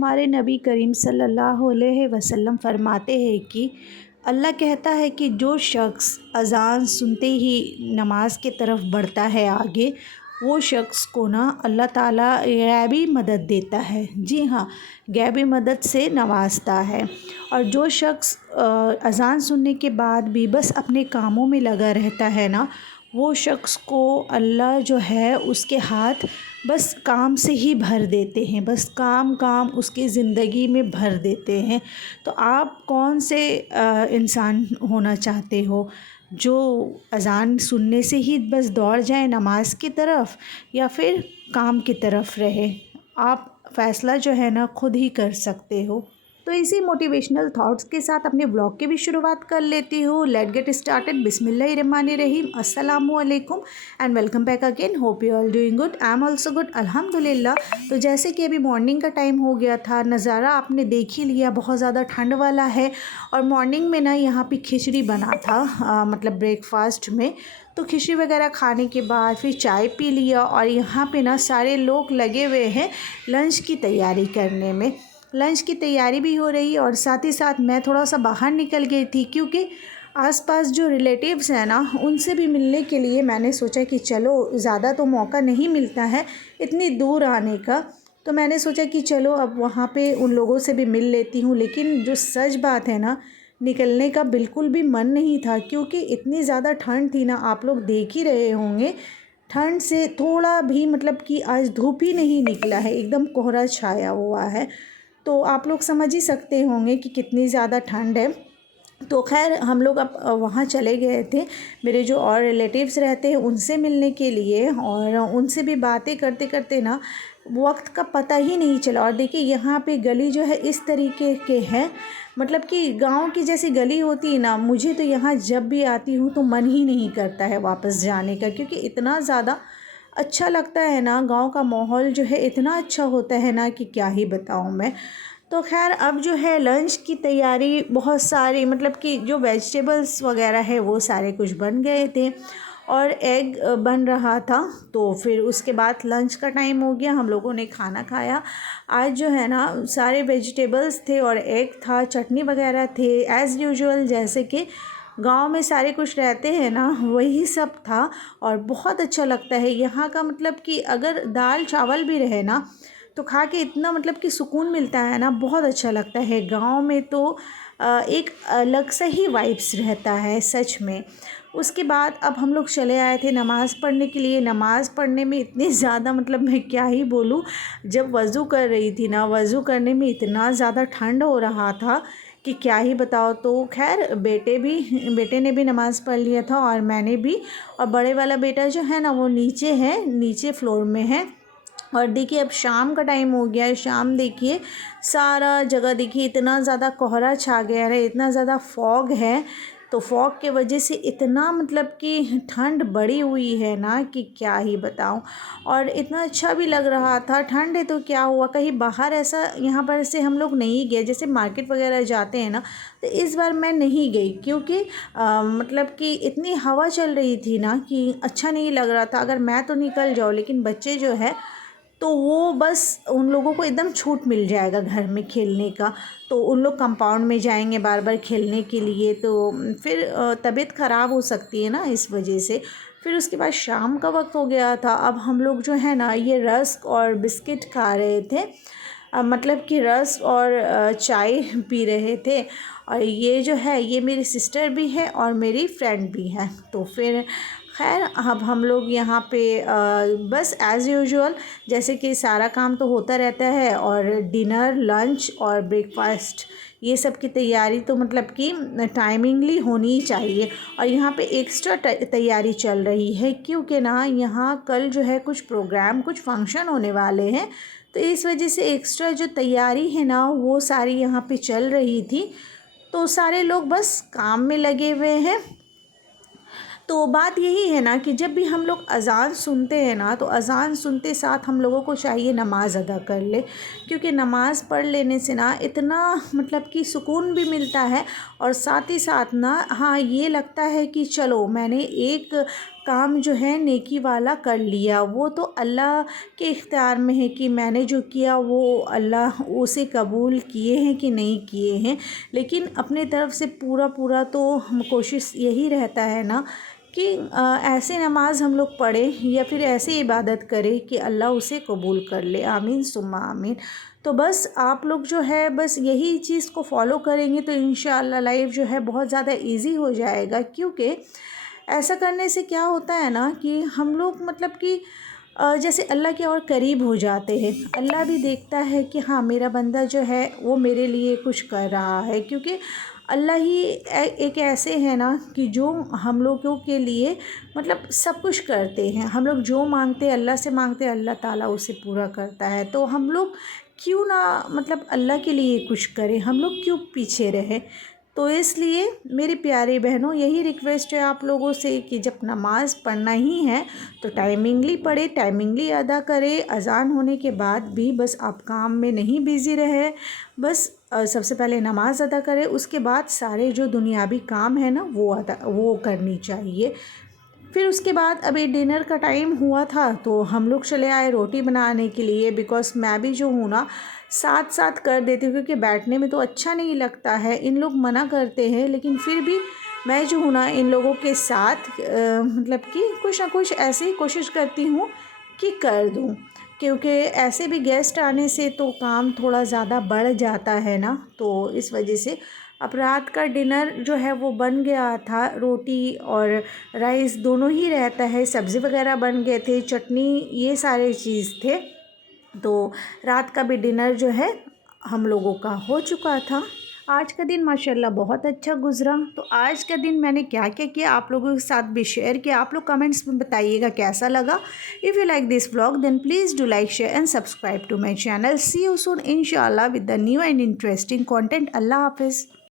हमारे नबी करीम सल्लल्लाहु अलैहि वसल्लम फरमाते हैं कि अल्लाह कहता है कि जो शख्स अज़ान सुनते ही नमाज की तरफ बढ़ता है आगे, वो शख्स को ना अल्लाह ताला गैबी मदद देता है। जी हाँ, गैबी मदद से नवाजता है। और जो शख्स अज़ान सुनने के बाद भी बस अपने कामों में लगा रहता है ना, वो शख्स को अल्लाह जो है उसके हाथ बस काम से ही भर देते हैं, बस काम काम उसकी ज़िंदगी में भर देते हैं। तो आप कौन से इंसान होना चाहते हो, जो अज़ान सुनने से ही बस दौड़ जाए नमाज की तरफ, या फिर काम की तरफ रहे? आप फ़ैसला जो है ना खुद ही कर सकते हो। तो इसी मोटिवेशनल थॉट्स के साथ अपने ब्लॉग की भी शुरुआत कर लेती हूँ। Let get started. बिस्मिल्लाहिर्रहमानिर्रहीम। अस्सलामु अलैकुम and welcome back again. Hope you all doing good. I am also good अल्हम्दुलिल्लाह। तो जैसे कि अभी मॉर्निंग का टाइम हो गया था, नज़ारा आपने देख ही लिया, बहुत ज़्यादा ठंड वाला है। और मॉर्निंग में ना यहाँ पे खिचड़ी बना था, मतलब ब्रेकफास्ट में। तो खिचड़ी वगैरह खाने के बाद फिर चाय पी लिया, और यहाँ पे ना सारे लोग लगे हुए हैं लंच की तैयारी करने में। लंच की तैयारी भी हो रही, और साथ ही साथ मैं थोड़ा सा बाहर निकल गई थी, क्योंकि आसपास जो रिलेटिव्स हैं ना, उनसे भी मिलने के लिए मैंने सोचा कि चलो, ज़्यादा तो मौका नहीं मिलता है इतनी दूर आने का, तो मैंने सोचा कि चलो अब वहाँ पे उन लोगों से भी मिल लेती हूँ। लेकिन जो सच बात है ना, निकलने का बिल्कुल भी मन नहीं था, क्योंकि इतनी ज़्यादा ठंड थी ना, आप लोग देख ही रहे होंगे। ठंड से थोड़ा भी मतलब कि आज धूप ही नहीं निकला है, एकदम कोहरा छाया हुआ है। तो आप लोग समझ ही सकते होंगे कि कितनी ज़्यादा ठंड है। तो खैर हम लोग अब वहाँ चले गए थे, मेरे जो और रिलेटिव्स रहते हैं उनसे मिलने के लिए, और उनसे भी बातें करते करते ना वक्त का पता ही नहीं चला। और देखिए यहाँ पे गली जो है इस तरीके के हैं, मतलब कि गांव की जैसी गली होती है ना, मुझे तो यहाँ जब भी आती हूँ तो मन ही नहीं करता है वापस जाने का, क्योंकि इतना ज़्यादा अच्छा लगता है ना। गांव का माहौल जो है इतना अच्छा होता है ना कि क्या ही बताऊँ मैं। तो खैर अब जो है लंच की तैयारी, बहुत सारी मतलब कि जो वेजिटेबल्स वगैरह है वो सारे कुछ बन गए थे, और एग बन रहा था। तो फिर उसके बाद लंच का टाइम हो गया, हम लोगों ने खाना खाया। आज जो है ना सारे वेजिटेबल्स थे और एग था, चटनी वगैरह थे, एज़ यूजुअल जैसे कि गांव में सारे कुछ रहते हैं ना, वही सब था। और बहुत अच्छा लगता है यहाँ का, मतलब कि अगर दाल चावल भी रहे ना, तो खा के इतना मतलब कि सुकून मिलता है ना, बहुत अच्छा लगता है। गांव में तो एक अलग सा ही वाइब्स रहता है सच में। उसके बाद अब हम लोग चले आए थे नमाज़ पढ़ने के लिए। नमाज़ पढ़ने में इतनी ज़्यादा, मतलब मैं क्या ही बोलूँ, जब वज़ू कर रही थी ना, वज़ू करने में इतना ज़्यादा ठंड हो रहा था कि क्या ही बताओ। तो खैर बेटे ने भी नमाज़ पढ़ लिया था, और मैंने भी। और बड़े वाला बेटा जो है ना, वो नीचे है, नीचे फ्लोर में है। और देखिए अब शाम का टाइम हो गया है। शाम देखिए सारा जगह देखिए इतना ज़्यादा कोहरा छा गया है, इतना ज़्यादा फॉग है। तो फॉग के वजह से इतना मतलब कि ठंड बढ़ी हुई है ना कि क्या ही बताऊं। और इतना अच्छा भी लग रहा था। ठंड है तो क्या हुआ, कहीं बाहर ऐसा यहाँ पर से हम लोग नहीं गए, जैसे मार्केट वगैरह जाते हैं ना, तो इस बार मैं नहीं गई, क्योंकि मतलब कि इतनी हवा चल रही थी ना कि अच्छा नहीं लग रहा था। अगर मैं तो निकल जाऊँ, लेकिन बच्चे जो है तो वो बस, उन लोगों को एकदम छूट मिल जाएगा घर में खेलने का, तो उन लोग कंपाउंड में जाएंगे बार बार खेलने के लिए, तो फिर तबीयत ख़राब हो सकती है ना इस वजह से। फिर उसके बाद शाम का वक्त हो गया था। अब हम लोग जो है ना ये रस्क और बिस्किट खा रहे थे, मतलब कि रस्क और चाय पी रहे थे। और ये जो है ये मेरी सिस्टर भी है और मेरी फ्रेंड भी है। तो फिर खैर अब हम लोग यहाँ पे बस एज़ यूजुअल, जैसे कि सारा काम तो होता रहता है, और डिनर, लंच और ब्रेकफास्ट, ये सब की तैयारी तो मतलब कि टाइमिंगली होनी ही चाहिए। और यहाँ पे एक्स्ट्रा तैयारी चल रही है, क्योंकि ना यहाँ कल जो है कुछ प्रोग्राम, कुछ फंक्शन होने वाले हैं। तो इस वजह से एक्स्ट्रा जो तैयारी है ना, वो सारी यहाँ पे चल रही थी। तो सारे लोग बस काम में लगे हुए हैं। तो बात यही है ना कि जब भी हम लोग अज़ान सुनते हैं ना, तो अज़ान सुनते साथ हम लोगों को चाहिए नमाज़ अदा कर ले, क्योंकि नमाज़ पढ़ लेने से ना इतना मतलब कि सुकून भी मिलता है। और साथ ही साथ ना, हाँ, ये लगता है कि चलो मैंने एक काम जो है नेकी वाला कर लिया। वो तो अल्लाह के इख्तियार में है कि मैंने जो किया वो अल्लाह उसे कबूल किए हैं कि नहीं किए हैं, लेकिन अपने तरफ से पूरा तो हम कोशिश यही रहता है ना कि ऐसे नमाज हम लोग पढ़ें या फिर ऐसे इबादत करें कि अल्लाह उसे कबूल कर ले। आमीन सुम्मा आमीन। तो बस आप लोग जो है बस यही चीज़ को फॉलो करेंगे तो इंशाअल्लाह लाइफ जो है बहुत ज़्यादा इजी हो जाएगा। क्योंकि ऐसा करने से क्या होता है ना कि हम लोग मतलब कि जैसे अल्लाह के और करीब हो जाते हैं। अल्लाह भी देखता है कि हाँ मेरा बंदा जो है वो मेरे लिए कुछ कर रहा है, क्योंकि अल्लाह ही एक ऐसे है ना कि जो हम लोगों के लिए मतलब सब कुछ करते हैं। हम लोग जो मांगते हैं अल्लाह से मांगते हैं, अल्लाह ताला उसे पूरा करता है। तो हम लोग क्यों ना मतलब अल्लाह के लिए कुछ करें, हम लोग क्यों पीछे रहें। तो इसलिए मेरी प्यारी बहनों यही रिक्वेस्ट है आप लोगों से कि जब नमाज़ पढ़ना ही है तो टाइमिंगली पढ़े, टाइमिंगली अदा करें। अज़ान होने के बाद भी बस आप काम में नहीं बिज़ी रहे, बस सबसे पहले नमाज़ अदा करें, उसके बाद सारे जो दुनियावी काम है ना वो करनी चाहिए। फिर उसके बाद अभी डिनर का टाइम हुआ था तो हम लोग चले आए रोटी बनाने के लिए। बिकॉज़ मैं भी जो हूँ ना साथ साथ कर देती हूँ, क्योंकि बैठने में तो अच्छा नहीं लगता है, इन लोग मना करते हैं, लेकिन फिर भी मैं जो हूँ ना इन लोगों के साथ मतलब कि कुछ ना कुछ ऐसी कोशिश करती हूँ कि कर दूँ। क्योंकि ऐसे भी गेस्ट आने से तो काम थोड़ा ज़्यादा बढ़ जाता है ना, तो इस वजह से अब रात का डिनर जो है वो बन गया था। रोटी और राइस दोनों ही रहता है, सब्ज़ी वगैरह बन गए थे, चटनी, ये सारे चीज़ थे। तो रात का भी डिनर जो है हम लोगों का हो चुका था। आज का दिन माशाल्लाह बहुत अच्छा गुज़रा। तो आज का दिन मैंने क्या क्या किया आप लोगों के साथ भी शेयर किया। आप लोग कमेंट्स में बताइएगा कैसा लगा। If you like this vlog then please do like share and subscribe to my channel. See you soon इंशाल्लाह with the new and interesting content. अल्लाह हाफिज़।